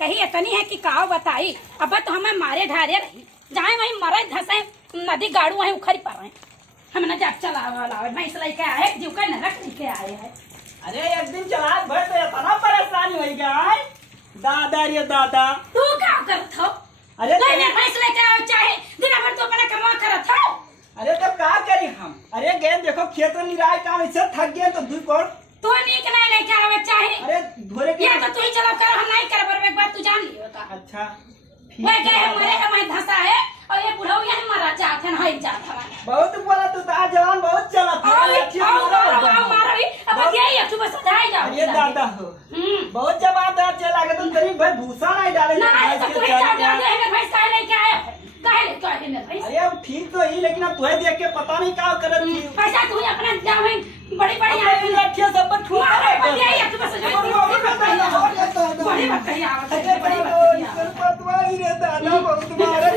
कही इतनी है कि काव बताई। अब तो हमें मारे ढारे रही जाए वही मरे धसे नदी गाड़ू वही उखड़ पड़ रहे हम न जाग चलावा भैंस लेके आए जीव का नरक लेके आए हैं। अरे एक दिन चला भर तो इतना परेशानी हो गया दादा रे दादा। तू क्या करत हो? अरे नहीं भैंस लेके आओ चाहे दिन भर तो अपना कमा करत हो। अरे तो क्या करी हम? अरे गए देखो खेत में निराई काम इससे थक गए तो दूध और तू नीक नहीं लेके आवे चाहे। अरे धोरे के ये तो तू ही चला कर हम नहीं कर पर एक बात तू जान लियो ता। अच्छा मैं गए मरे का मैं धसा है और ये बुढ़ऊ यही मरा जात है नहीं जात है। बहुत बोला तू ता जवान बहुत चला था। अब यही है तू बस जाए जा। अरे दादा हो बहुत जवान था चला के तुम करीब भाई भूसा नहीं डाले नहीं तो तू ही जा दे भैंस काहे लेके आया काहे लेके आया ने भैंस। अरे अब ठीक तो ही लेकिन अब तुम्हें देख के पता नहीं क्या करत थी। पैसा तू ही अपना जावे बड़ी बड़ी आए लठिया सब पर ठूक मारे यही है तू बस जा बड़ी बकरी आवत है बड़ी बकरी पतवाई रे दादा बहुत मारे।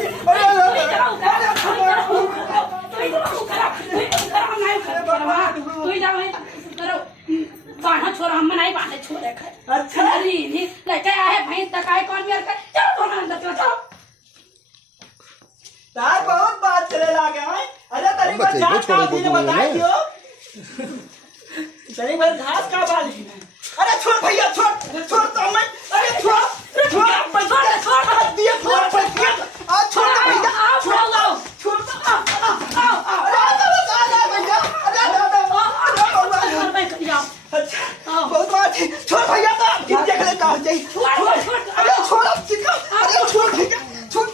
बांधा छोरा हम नहीं बांधे छोरे खाए। अच्छा नहीं लेके आए भैंस तकाए कौन बियर का चलो दोनों अंदर चलो। तार बहुत बात चले लागे हैं। अरे तरी पर घास का दिन बताई दियो तरी पर घास का बाली। अरे छोड़ भैया छोड़ तो मैं अरे छोड़ हाथ दिए छोड़ आ छोड़ भैया आओ छोड़ अरे दादा भैया अच्छा बहुत बात है। छोड़ भैया तो किन देख ले कहां जाई अरे छोड़ अरे छोड़ भैया छोड़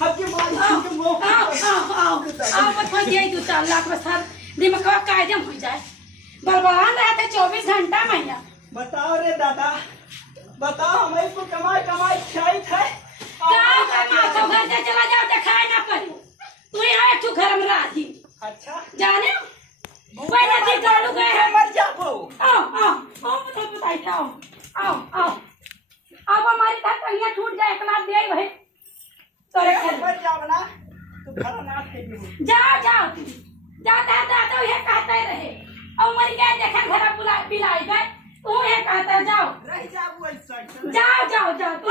आपके मारी के मुंह आओ बता दिए 2-4 लाख बस हर दिमाग कायदे हो जाए बलवान रहते 24 घंटा महीना। बताओ रे दादा बताओ हमें इसको कमाई खाई थे गाँव का माथो घर से चला जाओ दिखाए ना पड़ो तू यहाँ तू घर में राजी। अच्छा जाने पहले दिन गाड़ू गए हैं मर जाओ आओ बताइए आओ अब हमारी था कहीं छूट जाए एक लाख दे भाई तोरे मर जाओ ना तो घर ना फेंकी जाओ तू जाता ये कहता ही रहे और मर गया देखन घर बुला बिलाई गए तू ये कहता जाओ रह जाओ ऐसा जाओ तू